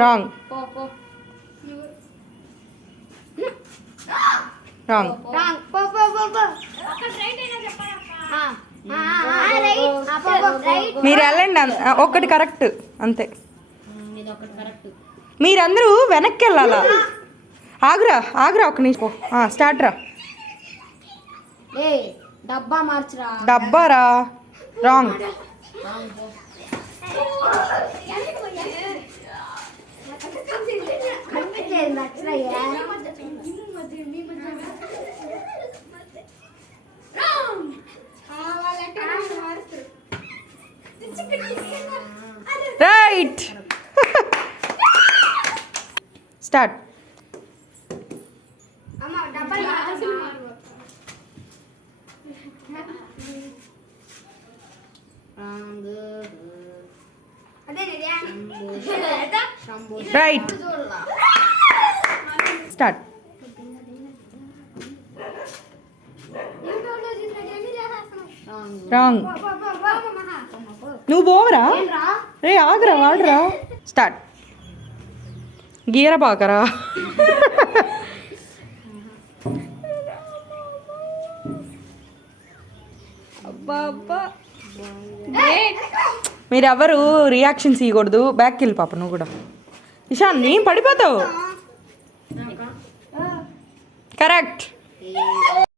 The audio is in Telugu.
Wrong wrong. మీరు వెళ్ళండి, ఒక్కటి కరెక్ట్ అంతే. మీరందరూ వెనక్కి వెళ్ళాలా? ఆగురా ఆగురా, ఒక నిమిషం. స్టార్ట్ రా. డబ్బా మార్చరా. డబ్బారా. Wrong. Right. Start. Right. Start. Wrong. నువ్వు పోవరా రే, ఆగురా వాడురా. స్టార్ట్. గీర బాకరా. మీరెవరు రియాక్షన్స్ ఇవ్వకూడదు. బ్యాక్కి వెళ్ళి పాప నువ్వు కూడా. ఇషాన్ నీ పడిపోతావు. కరెక్ట్.